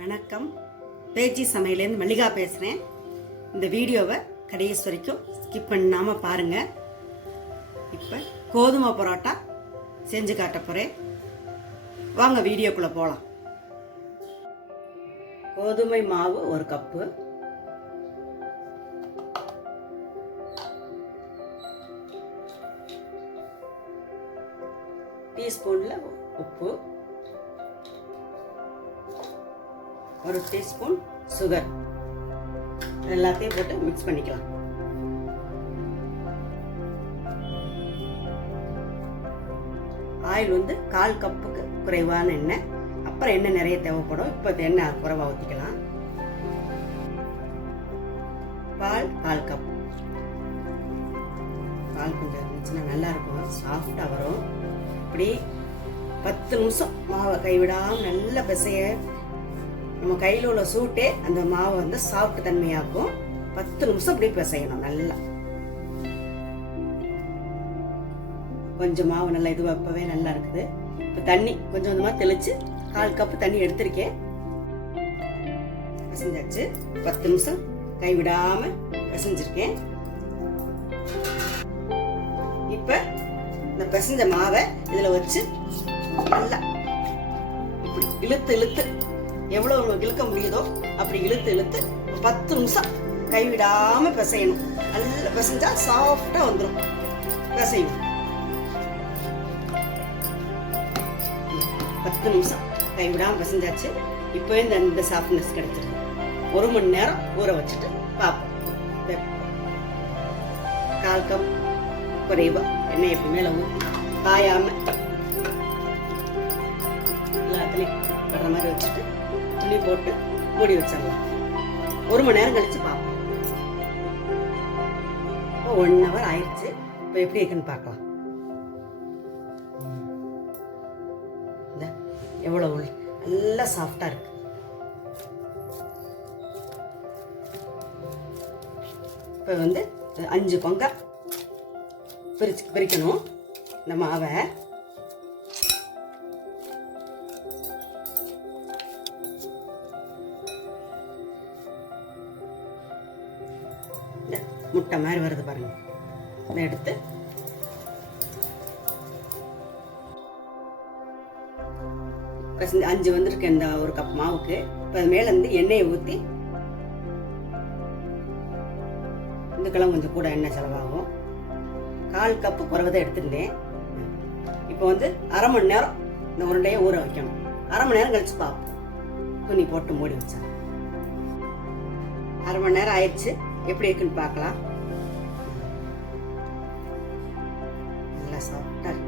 வணக்கம். பேச்சி சமையலேருந்து மல்லிகா பேசுகிறேன். இந்த வீடியோவை கடைசி வரைக்கும் ஸ்கிப் பண்ணாமல் பாருங்கள். இப்போ கோதுமை பரோட்டா செஞ்சு காட்ட போகிறேன். வாங்க வீடியோக்குள்ளே போகலாம். கோதுமை மாவு 1 கப்பு, டீஸ்பூனில் உப்பு, 1 டீஸ்பூன் சுகர், எல்லாத்தையும் போட்டு மிக்ஸ் பண்ணிக்கலாம். ஆயில் வந்து 1/4 கப்புக்கு குறைவான எண்ணெய். அப்புறம் எண்ணெய் நிறைய தேவைப்படும். இப்போ எண்ணெய் குறைவாக ஊற்றிக்கலாம். பால் 1/4 கப். பால் கொஞ்சம் இருந்துச்சுன்னா நல்லா இருக்கும், சாஃப்டாக வரும். இப்படி 10 நிமிஷம் மாவை கைவிடாமல் நல்லா பிசைய. நம்ம கையில் உள்ள சூட்டே அந்த மாவை வந்து சாஃப்ட் தன்மையாக்கும். 10 நிமிஷம் இப்படி பிசையணும் நல்லா. கொஞ்சம் மாவு நல்லா இது அப்பவே நல்லா இருக்குது. இப்போ தண்ணி கொஞ்சம் கொஞ்சமாக தெளிச்சு 1/4 கப்பு தண்ணி எடுத்திருக்கேன். பிசைஞ்சாச்சு. 10 நிமிஷம் கைவிடாம பிசைஞ்சிருக்கேன். இப்போ இந்த பிசைஞ்ச மாவை இதில் வச்சு நல்லா இப்படி இழுத்து இழுத்து எவ்வளோ இழுக்க முடியுதோ அப்படி இழுத்து இழுத்து 10 நிமிஷம் கைவிடாம பிசையணும். நல்லா பிசைஞ்சா சாஃப்டா வந்துடும். பிசையணும். 10 நிமிஷம் கைவிடாம பிசைஞ்சாச்சு. இப்போ இந்த சாஃப்ட்னஸ் கிடைச்சிருக்கு. 1 மணி நேரம் ஊற வச்சுட்டு பார்ப்போம். 1/4 கப் குறைவா எண்ணெய் எப்படி மேலே ஊற்றி காயாம எல்லாத்துலேயும் வர்ற மாதிரி வச்சுட்டு துணி போட்டு மூடி வச்சிடலாம். 1 மணி நேரம் கழிச்சு பார்ப்போம். இப்போ 1 hour ஆயிடுச்சு. இப்போ எப்படி இருக்குன்னு பார்க்கலாம். எவ்வளோ நல்லா சாஃப்டாக இருக்கு. இப்போ வந்து 5 பங்கா பிரிக்கணும் இந்த மாவை. முட்டை மாதிரி வருது பாருங்க. இதை எடுத்து பிசைஞ்சு 5 வந்துருக்கு இந்த 1 கப் மாவுக்கு. இப்போ அது மேலே இருந்து எண்ணெயை ஊற்றி, இதுக்கெல்லாம் கொஞ்சம் கூட எண்ணெய் செலவாகும். 1/4 கப்பு குறைவதை எடுத்துருந்தேன். இப்போ வந்து 1/2 மணி நேரம் இந்த உருண்டையை ஊற வைக்கணும். 1/2 மணி நேரம் கழிச்சு பார்ப்போம். துணி போட்டு மூடி வச்சேன். 1/2 மணி நேரம் ஆயிடுச்சு. எப்படி இருக்குன்னு பார்க்கலாம். நல்லா சாஃப்டா இருக்கு.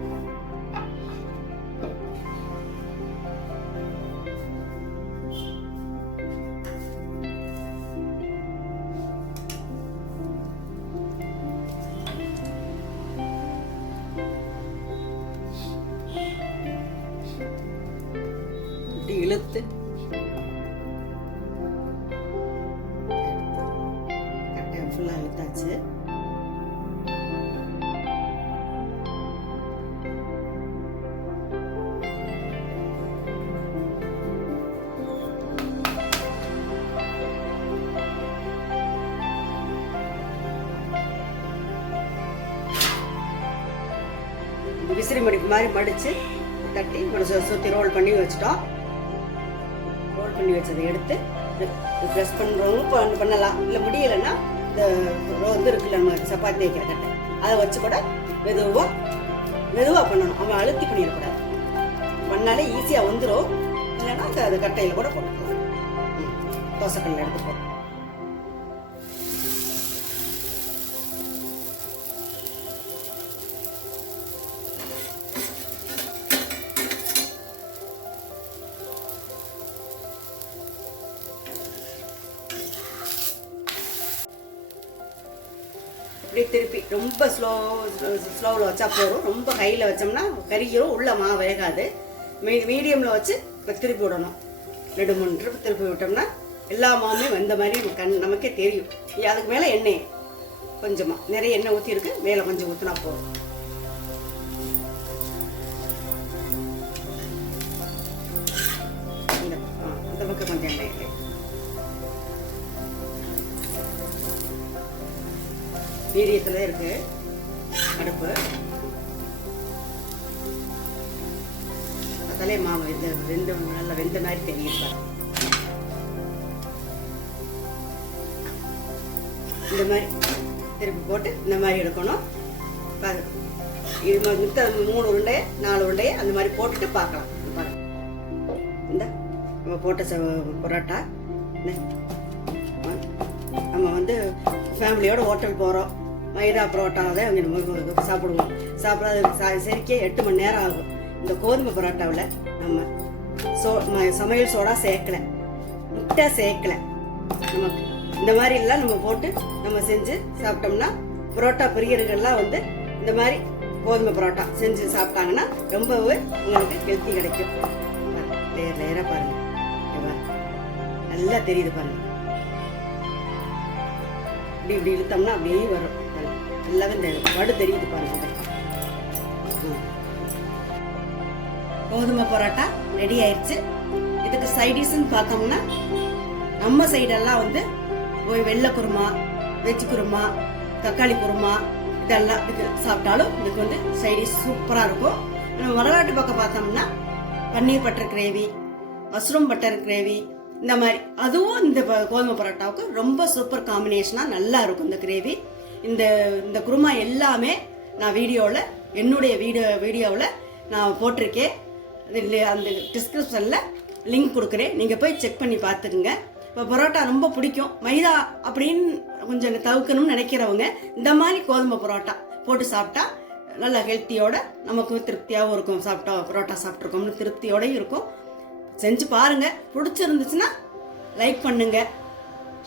இப்படி இழுத்து ஃபுல்லாக இழுத்தாச்சு. விசிறி மடிப்பு மாதிரி மடிச்சு தட்டி சுற்றி ரோல் பண்ணி வச்சுட்டோம். ரோல் பண்ணி வச்சதை எடுத்து ப்ரெஸ் பண்ணுறவங்க பண்ணலாம். இல்லை முடியலைன்னா இந்த வந்து இருக்குல்ல நம்ம சப்பாத்தி வைக்கிற கட்டை, அதை வச்சு கூட மெதுவாக பண்ணணும். அவன் அழுத்தி பண்ணிடக்கூடாது. பண்ணாலே ஈஸியாக வந்துடும். இல்லைன்னா அது கட்டையில் கூட போட்டுக்கலாம். தோசைக்கல்ல எடுத்து போட்டு இப்படி திருப்பி ரொம்ப ஸ்லோவில் வச்சா போதும். ரொம்ப கையில் வச்சோம்னா கறியும் உள்ள மாவு வேகாது. மீடியமில் வச்சு இப்போ திருப்பி விடணும். 2-3 ட்ரிப் திருப்பி விட்டோம்னா எல்லா மாவுமே வந்த மாதிரி நமக்கே தெரியும். அதுக்கு மேலே எண்ணெய் கொஞ்சமாக நிறைய எண்ணெய் ஊற்றிருக்கு. மேலே கொஞ்சம் ஊற்றினா போதும். இந்த பக்கம் கொஞ்சம் எண்ணெய். மீடியத்தில் இருக்கு அடுப்பு. பார்த்தாலே மாவு வெந்த நல்லா வெந்த மாதிரி தெரியும். இந்த மாதிரி திருப்பி போட்டு இந்த மாதிரி எடுக்கணும். இது மித்த 3 உருண்டையை 4 உருண்டையை அந்த மாதிரி போட்டுட்டு பார்க்கலாம். இந்த நம்ம போட்ட பரோட்டா நம்ம வந்து ஃபேமிலியோட ஹோட்டல் போகிறோம். மைதா பரோட்டாவை அங்கே நம்ம சாப்பிடுவோம். சாப்பிடாத சரிக்கே 8 மணி நேரம் ஆகும். இந்த கோதுமை பரோட்டாவில் நம்ம சமையல் சோடா சேர்க்கலை, முட்டை சேர்க்கலை. நமக்கு இந்த மாதிரி எல்லாம் நம்ம போட்டு நம்ம செஞ்சு சாப்பிட்டோம்னா பரோட்டா பிரியர்கள்லாம் வந்து இந்த மாதிரி கோதுமை பரோட்டா செஞ்சு சாப்பிட்டாங்கன்னா ரொம்பவே உங்களுக்கு ஹெல்த்தி கிடைக்கும். லேயர் லேயராக பாருங்க, நல்லா தெரியுது பாருங்க. இப்படி இழுத்தோம்னா அப்படியே வரும். நல்லாவே இந்த வடு தெரியுது பாருங்க. கோதுமை பரோட்டா ரெடி ஆயிடுச்சு. இதுக்கு சைடிஷ்னு பார்த்தோம்னா நம்ம சைடெல்லாம் வந்து வெள்ளை குருமா, வெஜ் குருமா, தக்காளி குருமா இதெல்லாம் இதுக்கு சாப்பிட்டாலும் இதுக்கு வந்து சைடிஷ் சூப்பராக இருக்கும். நம்ம வடநாட்டு பக்கம் பார்த்தோம்னா paneer butter gravy, mushroom butter gravy இந்த மாதிரி அதுவும் இந்த கோதுமை பரோட்டாவுக்கு ரொம்ப சூப்பர் காம்பினேஷனாக நல்லா இருக்கும். இந்த கிரேவி இந்த குருமா எல்லாமே நான் வீடியோவில் என்னுடைய வீடியோவில் நான் போட்டிருக்கேன். அந்த டிஸ்கிரிப்ஷனில் லிங்க் கொடுக்குறேன், நீங்கள் போய் செக் பண்ணி பார்த்துக்குங்க. இப்போ பரோட்டா ரொம்ப பிடிக்கும், மைதா அப்படின்னு கொஞ்சம் தவிர்க்கணும்னு நினைக்கிறவங்க இந்த மாதிரி கோதுமை பரோட்டா போட்டு சாப்பிட்டா நல்லா ஹெல்த்தியோட நமக்கு திருப்தியாகவும் இருக்கும். சாப்பிட்டா பரோட்டா சாப்பிட்ருக்கோம்னு திருப்தியோடையும் இருக்கும். செஞ்சு பாருங்கள். பிடிச்சிருந்துச்சுன்னா லைக் பண்ணுங்கள்,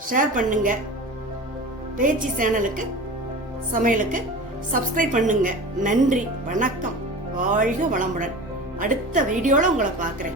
ஷேர் பண்ணுங்கள். பேச்சி சேனலுக்கு சமையலுக்கு சப்ஸ்கிரைப் பண்ணுங்க. நன்றி, வணக்கம், வாழ்க வளமுடன். அடுத்த வீடியோவில் உங்களை பார்க்குறேன்.